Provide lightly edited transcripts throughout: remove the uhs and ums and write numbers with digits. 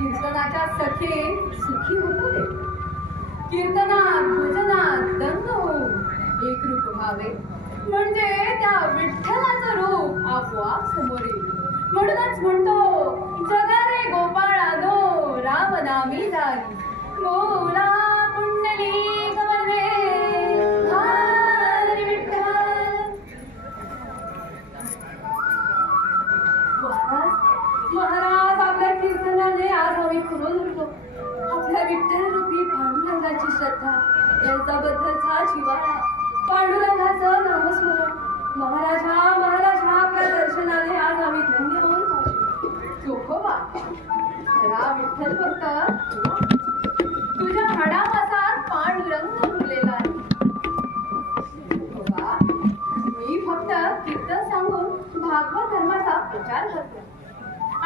कीर्तनाच्या सखे सुखी होऊ दे. कीर्तनात भजनात दंग होऊन एकरूप व्हावे, म्हणजे त्या विठ्ठलाचं रूप आपोआप समोर येईल. म्हणूनच म्हणतो, जगा रे गोपाळानो राम नामी जाई, मोला पुंडलिक वंदे हरी विठ्ठल. महाराज आपल्या कीर्तनाने आज आम्ही खुलून उठलो. आपल्या विठ्ठल रूपी पांडुरंगाची श्रद्धा, यांच्याबद्दलचा जिव्हाळा, पांडुरंगाचं नामस्मरण. महाराजा आपल्या दर्शनाने आज आम्ही धन्य होऊन पावलो. चोखोबा खरा विठ्ठल फक्त तुझ्या हाडामासात पांडुरंग उरलेला आहे. चोखोबा, मी फक्त कीर्तन सांगून भागवत धर्माचा प्रचार करतो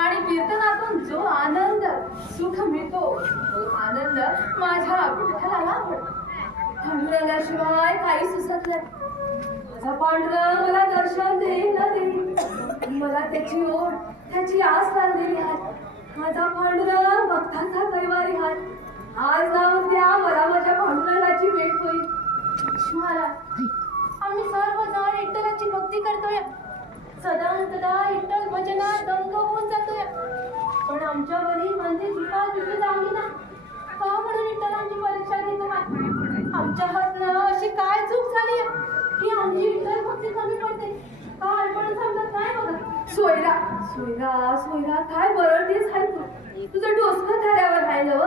आणि कीर्तनातून जो आनंद सुख मिळतो तो आनंद माझ्या विठ्ठलाला आवडतो. पांडुरंगाशिवाय काही सुचत नाही. माझा पांडुरंग मला दर्शन देईल ना देईल, मला त्याची ओढ त्याची आस लागलेली आहे. माझा पांडुरंग भक्तांचा कैवारी आहे. आज ना उद्या मला माझ्या पांडुरंगाची भेट होईल. महाराज, आम्ही सर्वजण विठ्ठलाची भक्ती करतोय, सदा विठ्ठल भजनात दंग होऊन जातोय. पण आमच्या घरी म्हणजे जीवा तुझी चांगली ना का म्हणून विठ्ठलांची परीक्षा घेतो का? आमच्या हातनं अशी काय चूक झाली की आमची विठ्ठल भक्ती कमी पडते? काय पण समजत नाही बघा. सोयरा सोयरा सोयरा काय बरळतेस आहे तू? तुझं डोसकं थाऱ्यावर आहे ना.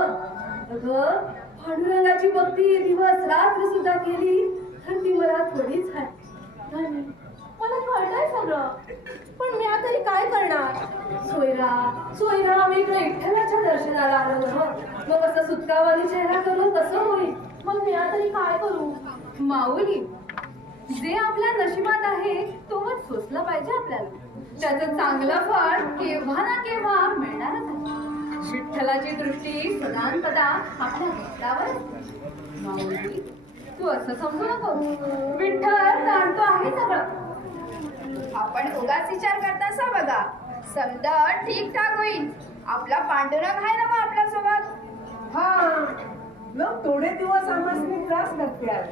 अगं, पांडुरंगाची भक्ती दिवस रात्र सुद्धा केली तर ती मला थोडीच आहे. मला कळतंय सगळं, पण मी आता तरी काय करणार? सोयरा आम्ही इकडे विठ्ठलाच्या दर्शनाला आलो ना, मग असं सुटकावानी चेहरा करून कसं होईल? मग मी आता तरी काय करू? माऊली, जे आपल्या नशिबात आहे तोच सोसलं पाहिजे आपल्याला. त्याचं चांगलं फळ केव्हा ना केव्हा मिळणारच आहे. विठ्ठलाची दृष्टी सदानकदा आपल्या भक्तावर असते. माऊली, तू असं समजू नको. विठ्ठल जाणतो आहे सगळं. आपण उगाच विचार करतासा बघा, समजा ठीक ठाक होईल. आपला पांडुरंग आहे ना मग आपल्या सोबत. हा, लोक थोडे दिवस आम्हाला त्रास करतात.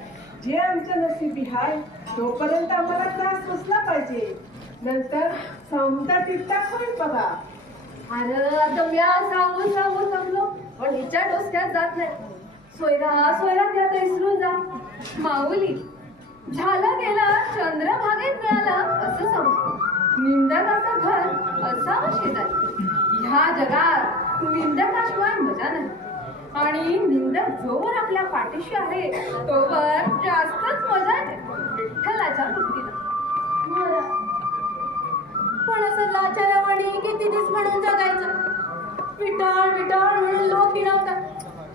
जे आमच्या नशिबी आहे तोपर्यंत आम्हाला त्रास नसला पाहिजे. नंतर समजा ठीकठाक होईल बघा. अरे आता मी सांगून सांगलो, पण हिच्या डोसक्यात जात नाही. सोयरा त्यात विसरून जा. माऊली, झालं गेलं चंद्रभागेत मिळालं असं समजतो. निंदकाचं घर असावं शेजारी. ह्या जगात निंदकाशिवाय मजा नाही. आणि निंदक जोवर आपल्या पाठीशी आहे तोवर जास्तच मजा आहे विठ्ठलाच्या भक्तीला. पण असं लाचारावाणी किती दिस म्हणून जगायचं? विठ्ठल म्हणून लोक गिळवतात.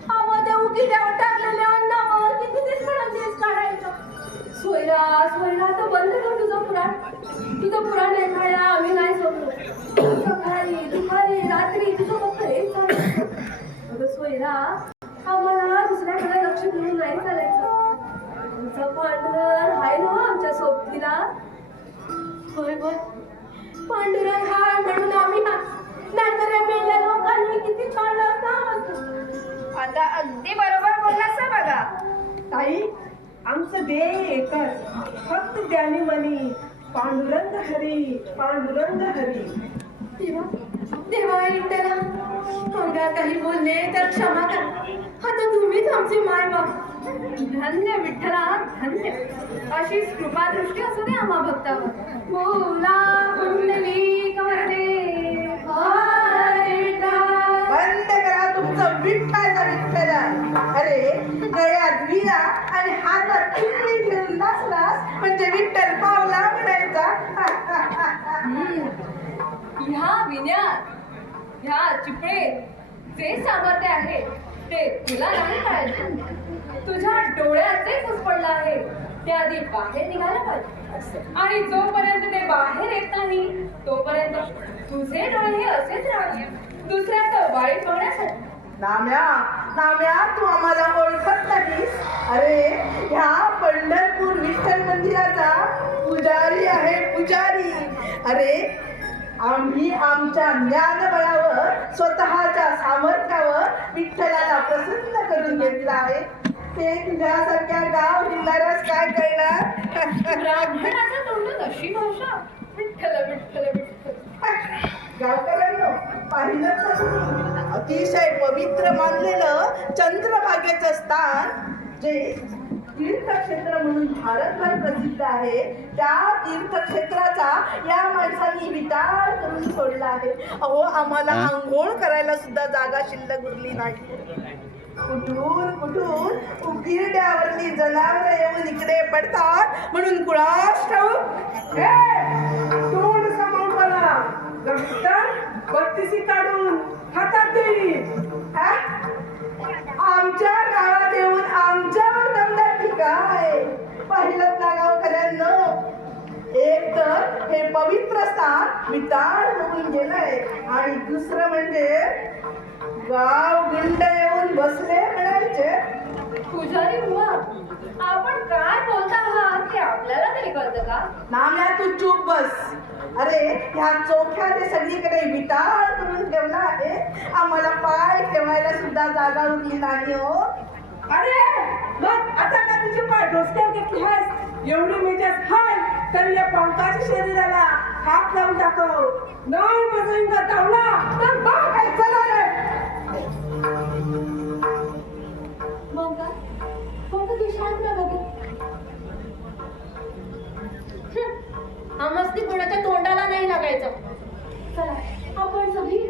हवं त्या उकिड्यावर टाकलेल्या अन्नावर किती दिस म्हणून दिस काढायचं? सोयरा तर बंद कर तुझं पुराण ऐकायला आम्ही नाही सोडलो. सकाळी दुपारी रात्री तुझं फक्त हेच चालायचं. अगं सोयरा, आम्हाला दुसऱ्याकडे लक्ष देऊन नाही चालायचं. तुमचं पांडुरंग आहे ना आमच्या सोबतीला. होय पांडुरंग हाय म्हणून आम्ही नाहीतर मेल्या लोकांनी किती काढलं असतं. आता अगदी बरोबर बोललासा बघा. ताई, आमचं ध्येय एकच, फक्त त्याने म्हणी पांडुरंग हरी. देवा विठ्ठला, अंगा काही बोलले तर क्षमा करा. आता तुम्हीच आमची माय बाप. धन्य विठ्ठला, धन्य. अशीच कृपादृष्टी असू दे आम्हा भक्तावर. मोला पुंडलिक वंदे हरी विठ्ठल. बंद करा तुमचं विठ्ठल. अरे, गळ्यात विरा आणि हातात चिपळी घेऊन नाचलास म्हणजे विठ्ठल पावला म्हणायचा. ह्या विण्यात, ह्या चिपळेत जे सामर्थ्य आहे ते तुला नाही कळायचं. तुझ्या डोळ्यात जे पुसपडलं आहे ते आधी बाहेर निघायला पाहिजे. आणि जोपर्यंत ते बाहेर येत नाही तोपर्यंत तुझे डोळे हे असेच राहतील दुसऱ्याचं वाईट बघण्यासाठी. नाम्या, तू आम्हाला ओळखत नाहीस? अरे, ह्या पंढरपूर विठ्ठल मंदिराचा पुजारी आहे, पुजारी. अरे, आम्ही आमच्या ज्ञानबळावर स्वतःच्या सामर्थ्यावर विठ्ठलाला प्रसन्न करून घेतला आहे. ते तुझ्यासारख्या गाव जिल्ह्यालाच काय कळणार? ब्राह्मणाच्या तोंडात अशी भाषा, विठ्ठल विठ्ठल विठ्ठल. गावकऱ्यांनो, पाहिलं तर तुम्ही, अतिशय पवित्र मानलेलं चंद्रभागेचं स्थान जे तीर्थक्षेत्र म्हणून भारतभर प्रसिद्ध आहे, त्या तीर्थक्षेत्राचा या माणसांनी विचार करून सोडला आहे. अहो, आम्हाला आंघोळ करायला सुद्धा जागा शिल्लक उरली नाही. कुठून कुठून उकिरड्यावरली जनावरं येऊन इकडे पडतात म्हणून कुणास ठाऊक. तोंड सांभाळून बोला. बत्तीसी काढून हातात देईल. हा? आमच्या गावात येऊन आमच्यावर दमदार टीका आहे. पाहिलं ना गावकऱ्यांनो, एक तर हे पवित्र स्थान विटाळ होऊन गेलंय आणि दुसरं म्हणजे गाव गुंड येऊन बसले म्हणायचे. पुजारी बुवा, आपण काय बोलता आहात ते आपल्याला तरी कळतं का? नाम्या, तू चूप बस. अरे, ह्या चोख्याने सगळीकडे विटाळ करून ठेवला आहे. आम्हाला पाय ठेवायला सुद्धा जागा उरली नाही हो. अरे मग आता का तुझी पाय डोसक्यात घेतली आहेस? एवढी मेजाज हाय तर या पंखाच्या शरीराला हात लावून टाकव. नाही बसवून का धावला तर बघ काय. चला रे. मग काय? फक्त तू शांत राहा बघू. आमस्ती कोणाच्या तोंडाला नाही लागायचं. चला, आपण सगळी